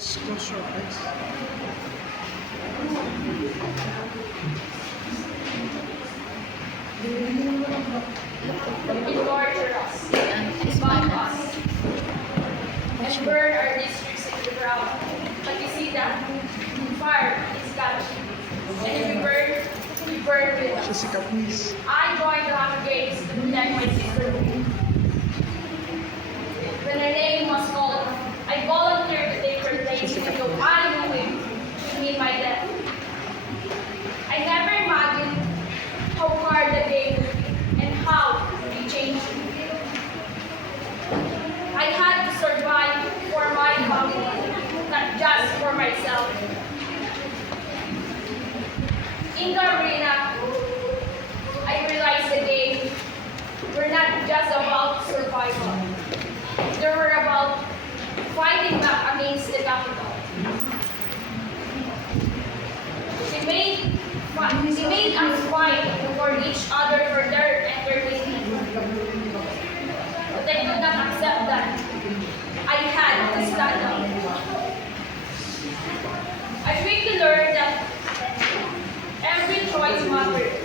Close your eyes. In torture us, bomb us, and burn our districts into the ground. But you see that? Fire is coming. And if we burn with us. Jessica, please. I joined the Hunger Games to protect my sister. When her name was called, I volunteered to take her place, even though I knew it would mean my death. I never imagined how hard the game would be and how it changed me. I had to survive for my family, not just for myself. In the arena, I realized the game were not just about survival. They were about fighting back against the capital. They made us fight for each other for their entertainment. But I could not accept that. I had to stand up. I quickly learned that every choice mattered.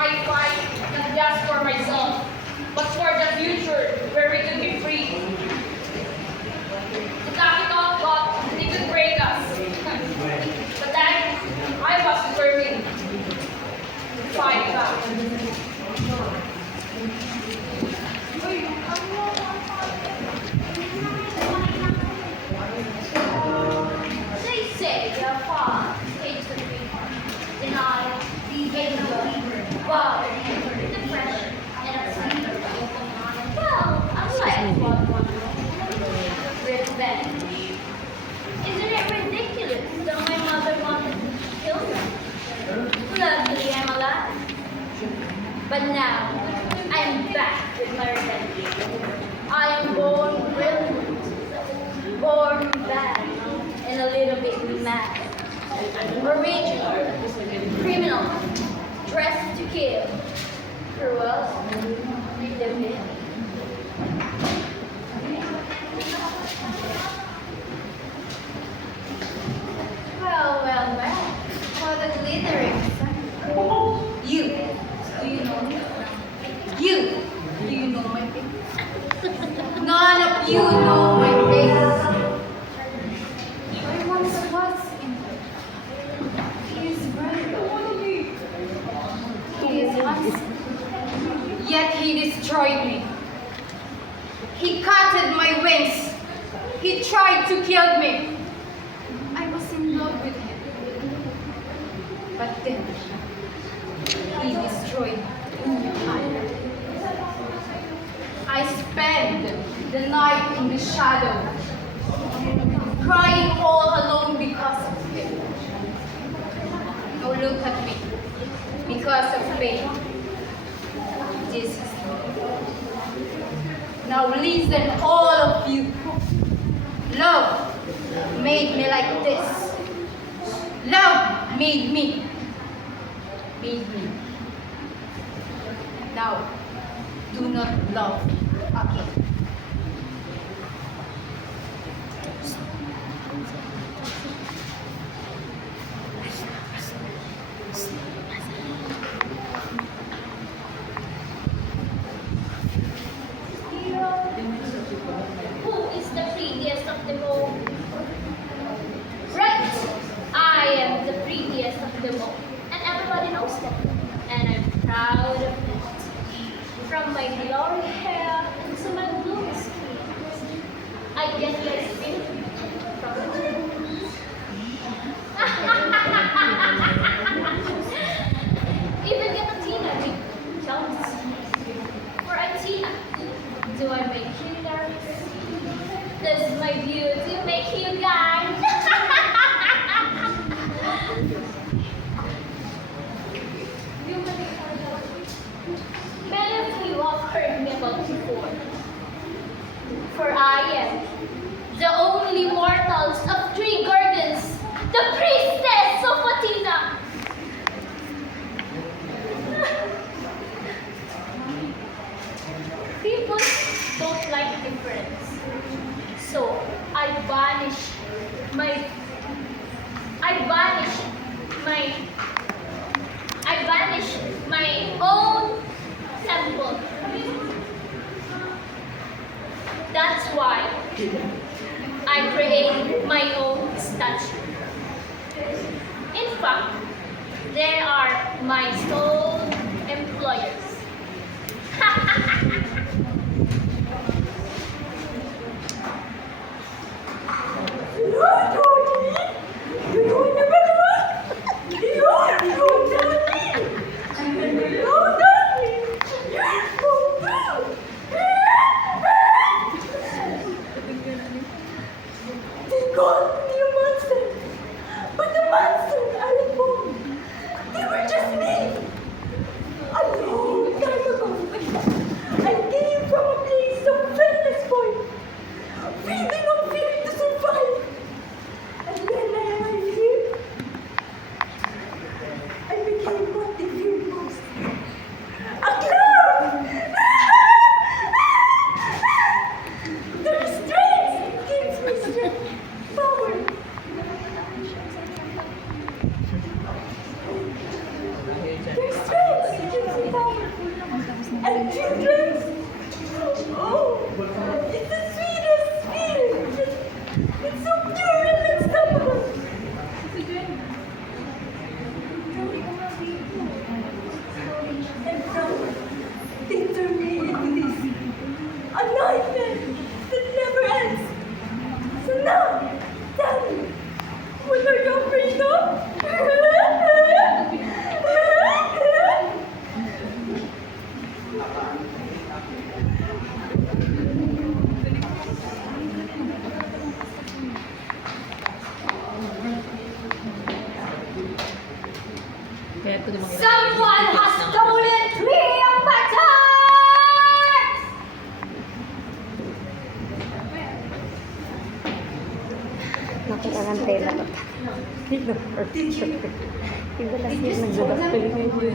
I fight not just for myself, but for the future where we could be free. The capital thought they could break us, but then I was determined to fight back. They say their father hates the dreamer, denial, wow, depression, and anxiety. Well, unlike what one knows, revenge. Isn't it ridiculous that my mother wanted to kill me? Luckily, I'm alive. But now, I'm back with my revenge. I am born brilliant, born bad, and a little bit mad. Original, criminal, dressed to kill, cruel, living. Well, what a glittering sun. You, do you know me? You, do you know my face? None of you know my face. I once was in He is bright. He is handsome. Yet he destroyed me. He cutted my wings. He tried to kill me. I was in love with him. But then, he destroyed me. I spent the night in the shadow, crying all alone because of him. Now look at me, because of pain. This is me. Now listen, all of you. Love made me like this. Love made me. Now, do not love again. Who is the prettiest of them all? Right! I am the prettiest of them all. And everybody knows that. And I'm proud of it. From my blonde hair to my blue skin, I get my spirit from the Even get a Tina with jealous. For a Tina, do I make you nervous? Does my beauty make you guys? Many of you have heard me about before. For I am the only mortals of three Gorgons, the priestess my sole employers. And children, oh, it's the sweetest feeling. It's so pure and unstoppable. And now, they turn me into this, a nightmare that never ends. So now, tell me, what are you afraid of? Someone has stolen 3 of my tarts! Nakulangan tayo na ito. Iba na siya nagdabas pa rin ngayon.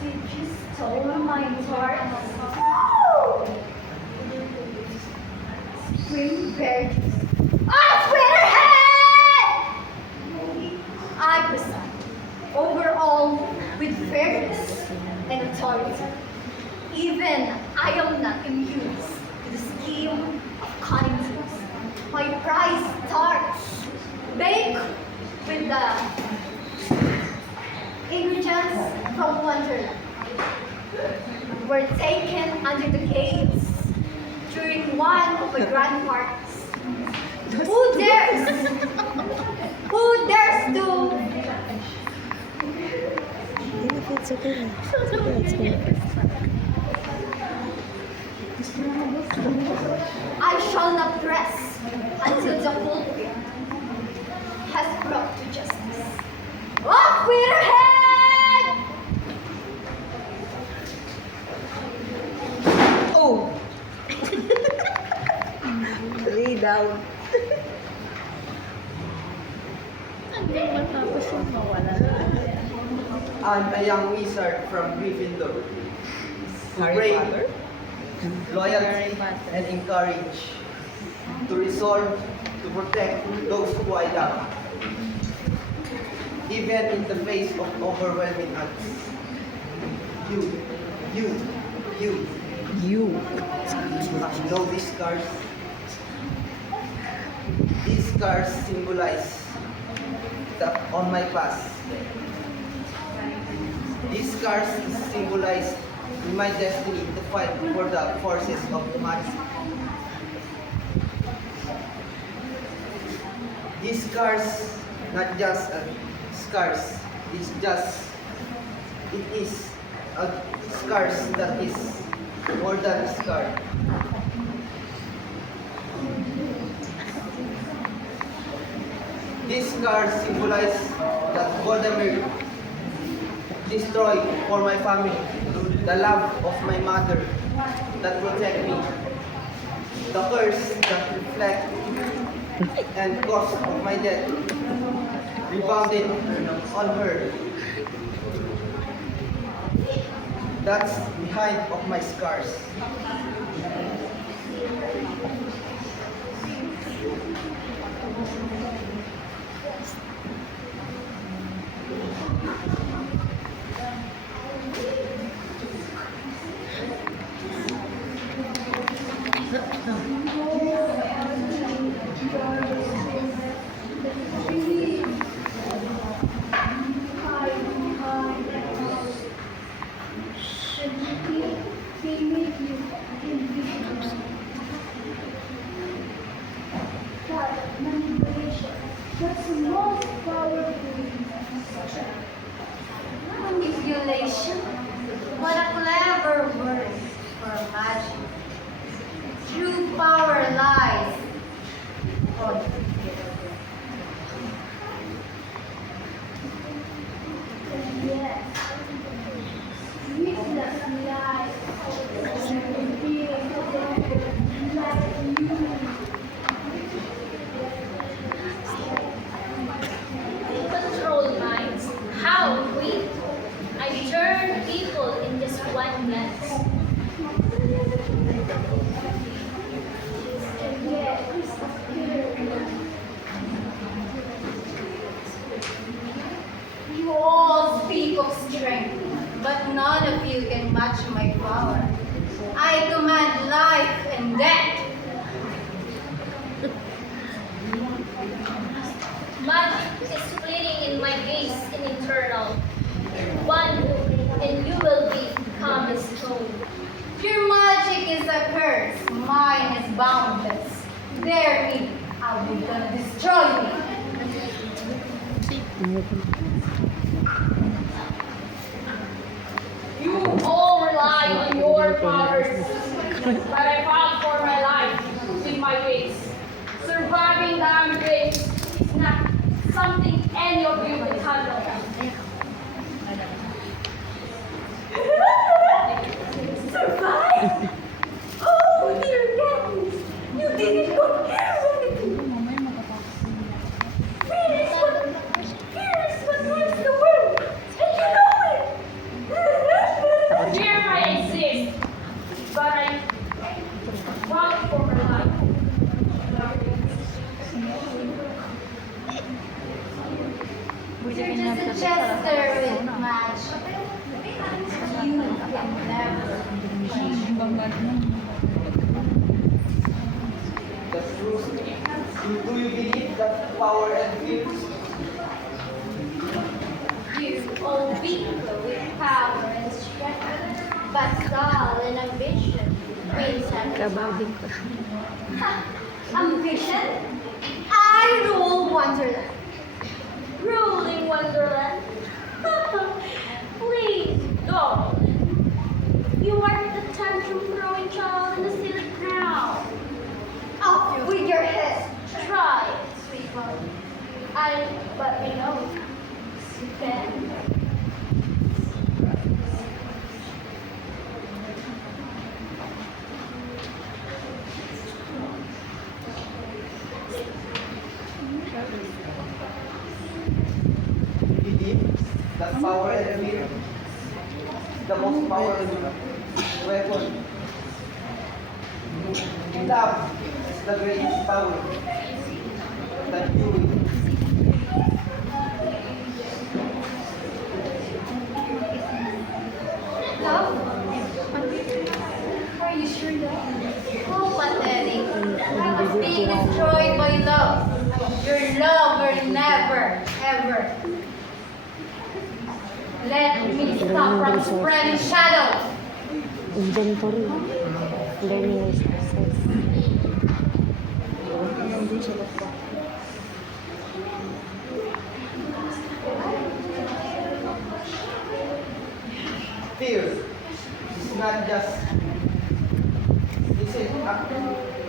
Did you stole my tarts? Spring berries. Sweaterhead! I preside over all with fairness and authority. Even I am not immune to the scheme of cunning thieves. My prize tarts, baked with the ingredients from Wonderland, were taken under the gates during one of my grand parties. Who dares? Who dares to? It's okay. It's okay. I shall not rest until the culprit has brought to justice. Off with her head! Oh! Lay down. Hanggang matapos yung mawala. I'm a young wizard from Gryffindor. Harry Brave, Potter? loyalty, and encourage. To resolve to protect those who I love. Even in the face of overwhelming odds. You. You. Know these scars? These scars symbolize on my past. These scars symbolize my destiny to fight for the forces of humanity. These scars, not just scars, it is a scars that is more than a scar. These scars symbolize that Voldemort destroyed for my family the love of my mother that protect me, the curse that reflect and cause of my death rebounded on her. That's behind of my scars. That's the most powerful. Manipulation. What a clever word for magic. True power lies on Yes. Useless lies. Control minds. How quick! I turn people in just one glance. You all speak of strength, but none of you can match my power. I command life and death. Magic is splitting in my gaze in internal. One look and you will become a stone. Your magic is a curse, mine is boundless. Dare me, I'll be gonna destroy me. You all rely on your powers, but I fought for my life with my wits. Surviving the embrace is not something any of you can handle. Survive? Oh, dear goodness. You didn't compare anything. Here is what rules the world. And you know it. Here I exist, but I fought for my life. You're just a jester with magic. You can never. The truth. Do you believe that power and fear? You all weak with power and strength, but dull in ambition wins everything. Ambition? I rule Wonderland. Ruling Wonderland. Please don't. You are the tantrum throwing child in the silly crowd. Off with your head. Try it, sweetheart. But you know, you can. Believe that power and fear the most powerful weapon. Love is the greatest power that you will. Love? Are you sure love? How pathetic. I was being destroyed by love. Your love will never, ever let me stop from spreading shadows. Inventory. Learning success. Fear is not just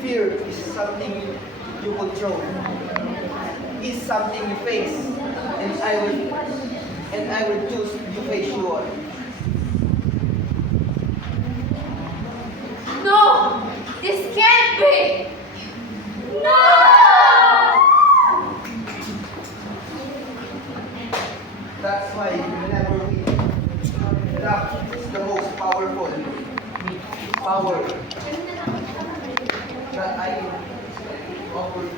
fear is something you control. Is something you face, and I will choose you face sure. No! This can't be! No! That's why you never win. Love is the most powerful power that I offer you.